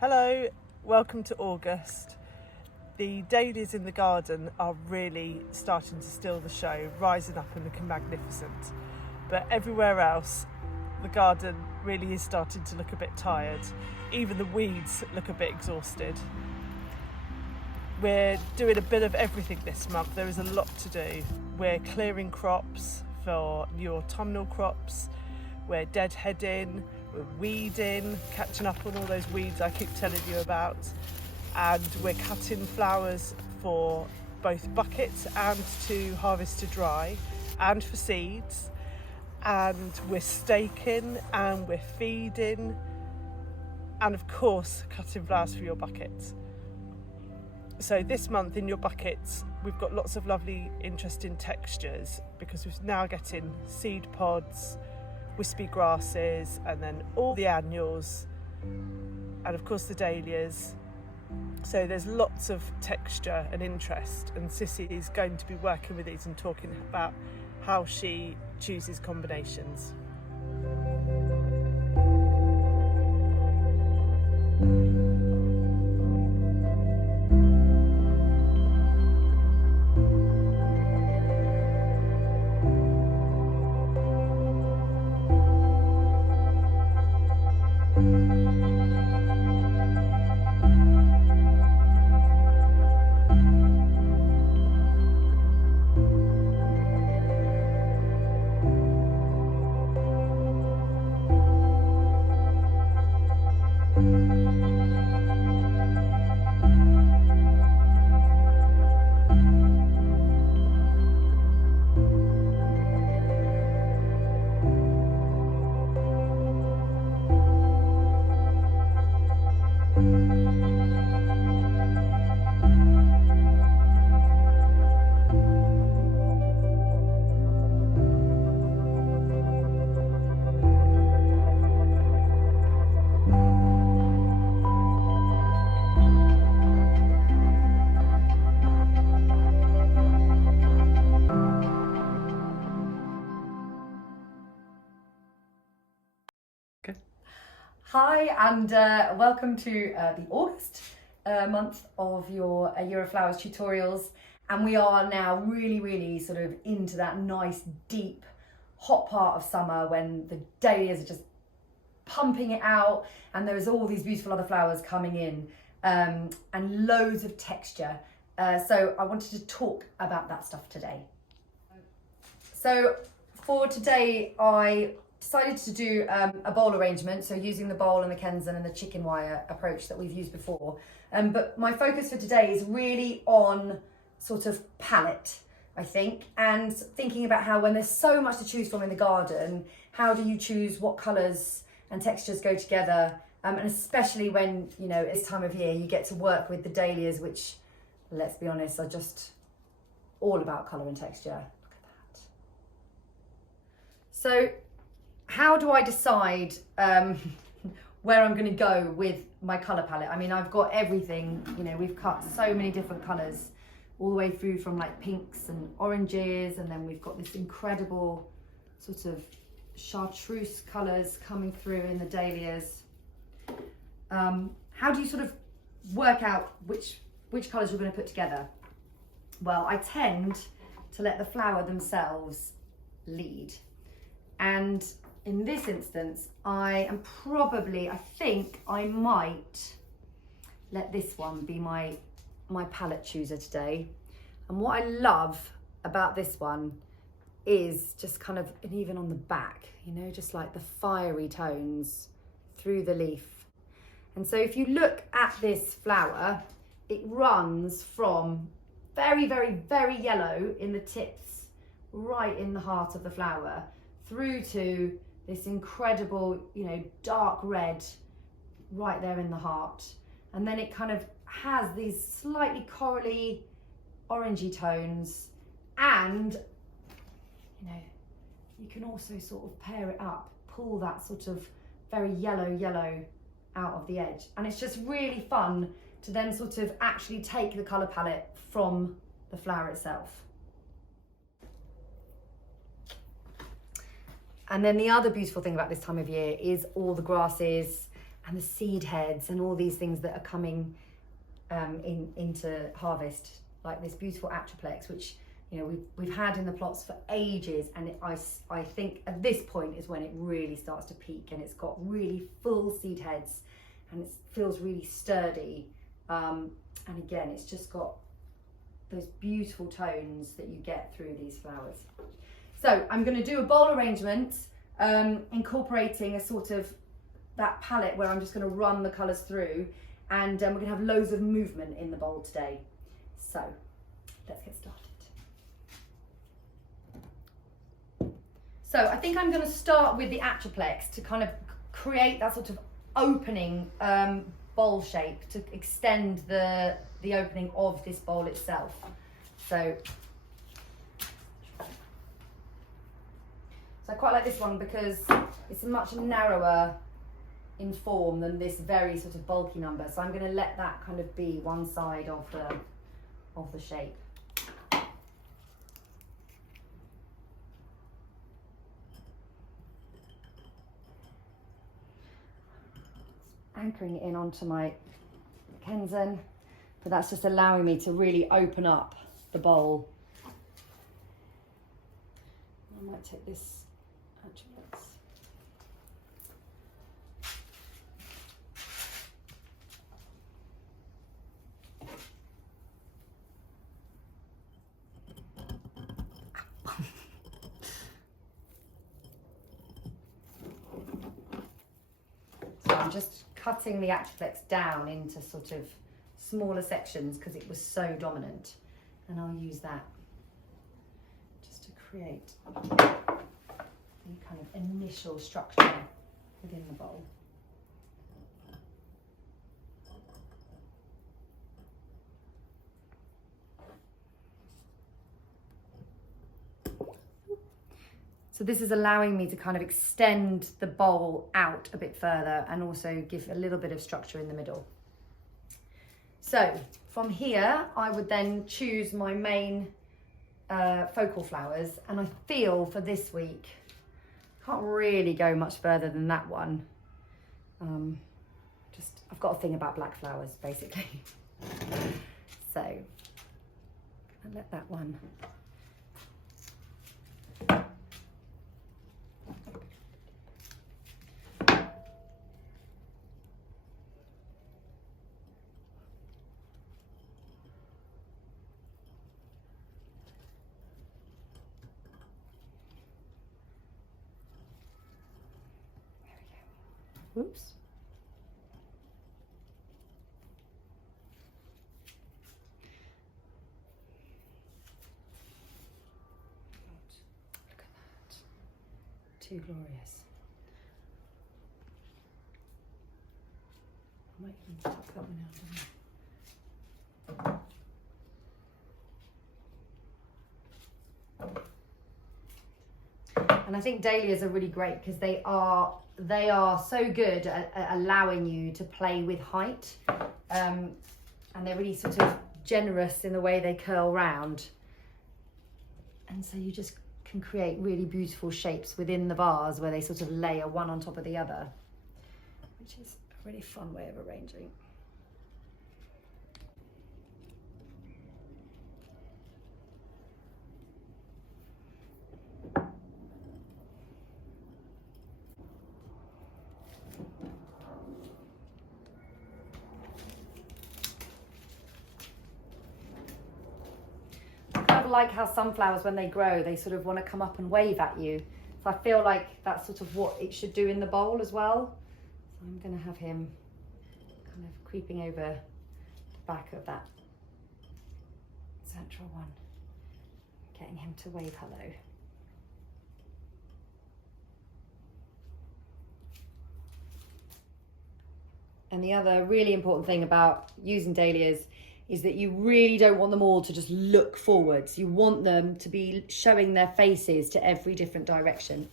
Hello, welcome to August. The dahlias in the garden are really starting to steal the show, rising up and looking magnificent. But everywhere else, the garden really is starting to look a bit tired. Even the weeds look a bit exhausted. We're doing a bit of everything this month. There is a lot to do. We're clearing crops for new autumnal crops. We're deadheading, we're weeding, catching up on all those weeds I keep telling you about. And we're cutting flowers for both buckets and to harvest to dry and for seeds. And we're staking and we're feeding. And of course, cutting flowers for your buckets. So this month in your buckets, we've got lots of lovely, interesting textures because we're now getting seed pods, wispy grasses, and then all the annuals, and of course the dahlias. So there's lots of texture and interest, and Cissy is going to be working with these and talking about how she chooses combinations. Hi and welcome to the August month of your Year of Flowers tutorials, and we are now really sort of into that nice deep hot part of summer when the dahlias are just pumping it out and there's all these beautiful other flowers coming in and loads of texture. So I wanted to talk about that stuff today. So for today I decided to do a bowl arrangement, so using the bowl and the Kensen and the chicken wire approach that we've used before. But my focus for today is really on sort of palette, I think, and thinking about how when there's so much to choose from in the garden, how do you choose what colours and textures go together? And especially when, you know, it's time of year, you get to work with the dahlias, which, let's be honest, are just all about colour and texture. Look at that. So, how do I decide where I'm going to go with my colour palette? I mean, I've got everything, you know, we've cut so many different colours all the way through from like pinks and oranges, and then we've got this incredible sort of chartreuse colours coming through in the dahlias. How do you sort of work out which colours you're going to put together? Well, I tend to let the flower themselves lead. And in this instance, I think I might let this one be my palette chooser today. And what I love about this one is just kind of, and even on the back, you know, just like the fiery tones through the leaf. And so if you look at this flower, it runs from very yellow in the tips, right in the heart of the flower, through to this incredible, you know, dark red right there in the heart. And then it kind of has these slightly corally orangey tones, and, you know, you can also sort of pair it up, pull that sort of very yellow out of the edge. And it's just really fun to then sort of actually take the colour palette from the flower itself. And then the other beautiful thing about this time of year is all the grasses and the seed heads and all these things that are coming into harvest, like this beautiful Atriplex, which we've had in the plots for ages, and I think at this point is when it really starts to peak, and it's got really full seed heads and it feels really sturdy, and again it's just got those beautiful tones that you get through these flowers. So I'm going to do a bowl arrangement, incorporating a sort of that palette where I'm just going to run the colours through, and we're going to have loads of movement in the bowl today. So let's get started. So I think I'm going to start with the Atriplex to kind of create that sort of opening bowl shape to extend the opening of this bowl itself. So I quite like this one because it's much narrower in form than this very sort of bulky number. So I'm going to let that kind of be one side of the shape. Anchoring it in onto my Kenzen, but that's just allowing me to really open up the bowl. I might take this Atriplex. So I'm just cutting the Atriplex down into sort of smaller sections because it was so dominant, and I'll use that just to create the kind of initial structure within the bowl. So this is allowing me to kind of extend the bowl out a bit further and also give a little bit of structure in the middle. So from here, I would then choose my main focal flowers, and I feel for this week, can't really go much further than that one. I've got a thing about black flowers, basically. So I'll let that one. Oops. Look at that. Too glorious. I might even tuck that one out. And I think dahlias are really great because they are so good at allowing you to play with height, and they're really sort of generous in the way they curl round, and so you just can create really beautiful shapes within the vase where they sort of layer one on top of the other, which is a really fun way of arranging. Like how sunflowers, when they grow, they sort of want to come up and wave at you. So I feel like that's sort of what it should do in the bowl as well. So I'm going to have him kind of creeping over the back of that central one, getting him to wave hello. And the other really important thing about using dahlias is that you really don't want them all to just look forwards. You want them to be showing their faces to every different direction.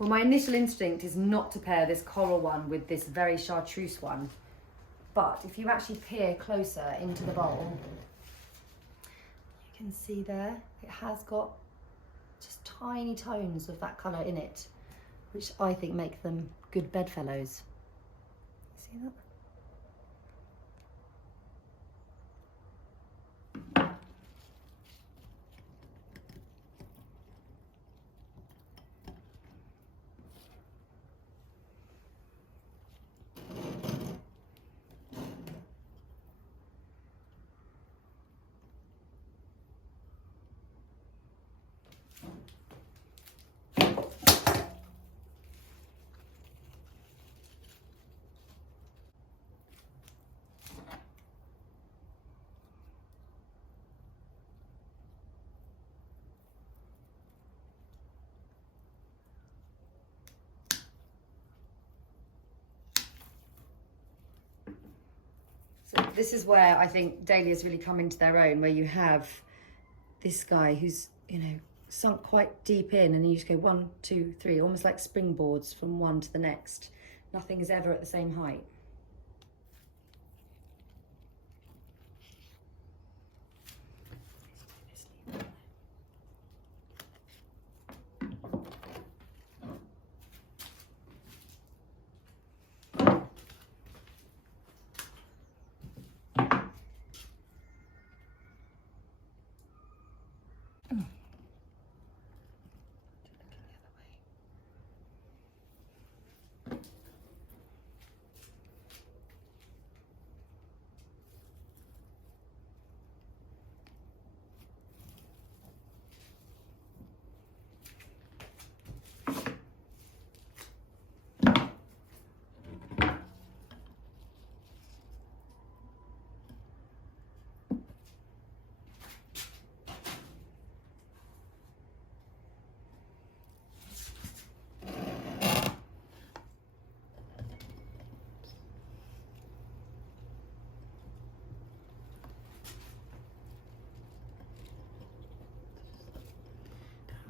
Well, my initial instinct is not to pair this coral one with this very chartreuse one. But if you actually peer closer into the bowl, you can see there, it has got just tiny tones of that colour in it, which I think make them good bedfellows. See that? So this is where I think dahlias really come into their own, where you have this guy who's, you know, sunk quite deep in, and you just go 1, 2, 3, almost like springboards from one to the next. Nothing is ever at the same height.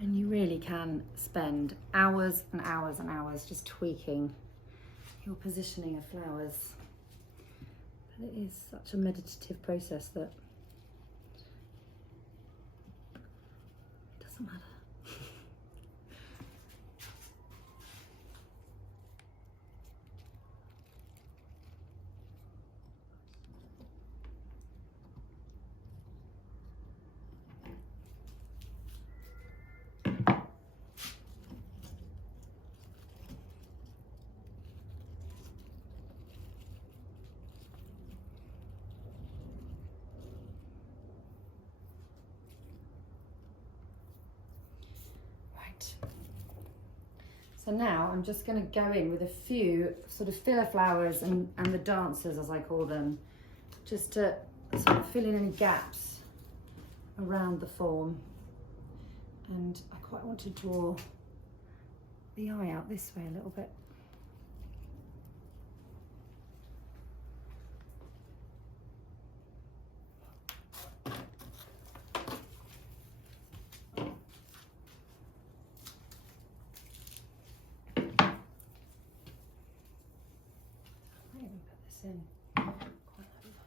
And you really can spend hours and hours and hours just tweaking your positioning of flowers. But it is such a meditative process that it doesn't matter. So now I'm just going to go in with a few sort of filler flowers and the dancers, as I call them, just to sort of fill in any gaps around the form. And I quite want to draw the eye out this way a little bit. In quite over.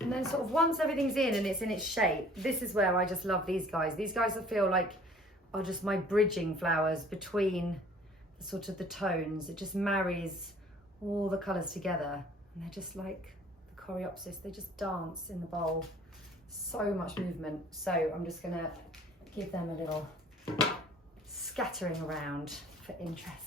And then sort of once everything's in and it's in its shape, this is where I just love these guys. These guys I feel like are just my bridging flowers between the sort of the tones. It just marries all the colours together, and they're just like the coreopsis, they just dance in the bowl. So much movement. So I'm just gonna give them a little scattering around for interest.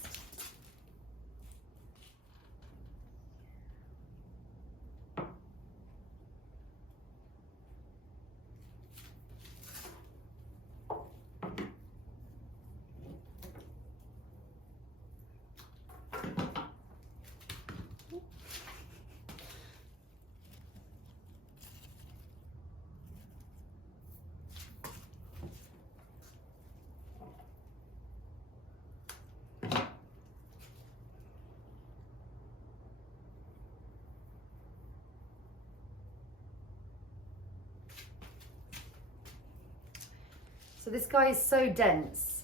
So this guy is so dense,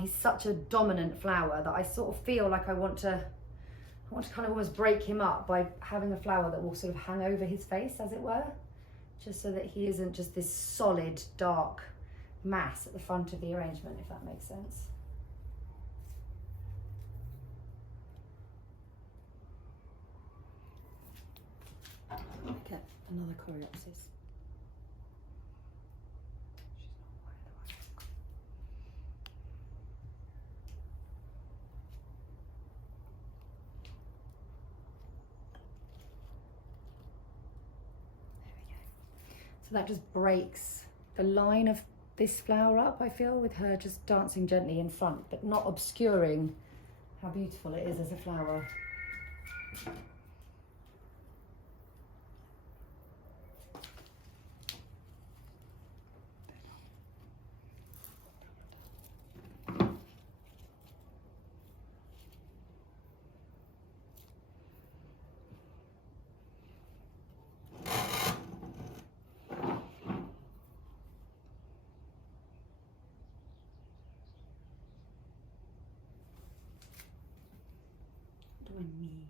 he's such a dominant flower that I sort of feel like I want to kind of almost break him up by having a flower that will sort of hang over his face, as it were, just so that he isn't just this solid, dark mass at the front of the arrangement, if that makes sense. Get another coreopsis. So that just breaks the line of this flower up, I feel, with her just dancing gently in front, but not obscuring how beautiful it is as a flower. What do I need?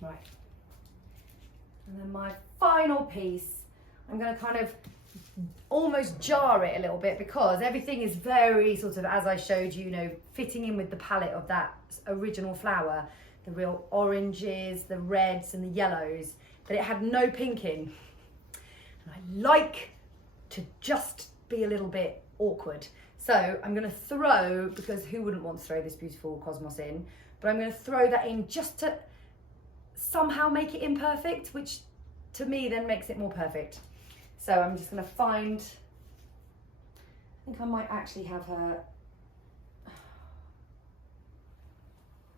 Right, and then my final piece, I'm going to kind of almost jar it a little bit, because everything is very sort of, as I showed you, fitting in with the palette of that original flower, the real oranges, the reds and the yellows, but it had no pink in. And I like to just be a little bit awkward. So I'm going to throw, because who wouldn't want to throw this beautiful cosmos in, but I'm going to throw that in just to somehow make it imperfect, which to me then makes it more perfect. So I'm just going to find, I think I might actually have her,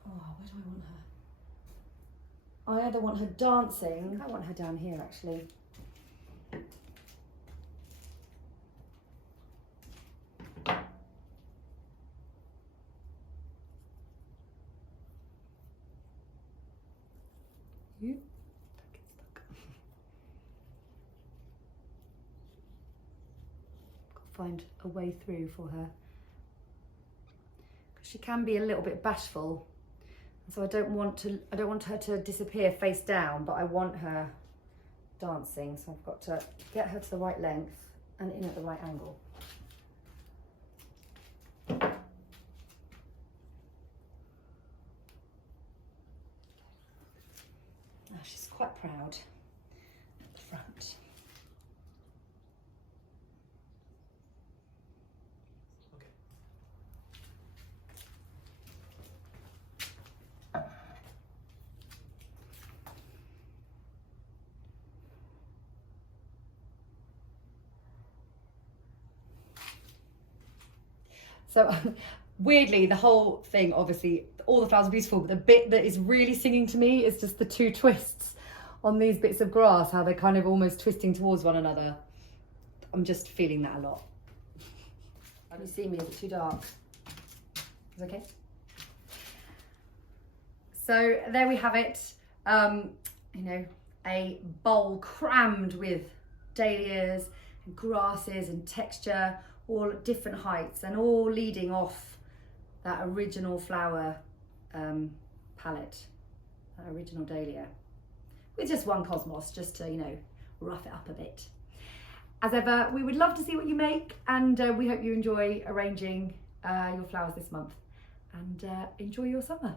where do I want her? I either want her dancing, I want her down here actually. Find a way through for her, because she can be a little bit bashful, so I don't want her to disappear face down, but I want her dancing, so I've got to get her to the right length and in at the right angle. Now she's quite proud at the front. So weirdly, the whole thing, obviously, all the flowers are beautiful, but the bit that is really singing to me is just the two twists on these bits of grass, how they're kind of almost twisting towards one another. I'm just feeling that a lot. Can you see me? Is it too dark? Is it okay? So there we have it. You know, a bowl crammed with dahlias and grasses and texture, all at different heights and all leading off that original flower palette, that original dahlia, with just one cosmos, just to, you know, rough it up a bit. As ever, we would love to see what you make, and we hope you enjoy arranging your flowers this month, and enjoy your summer.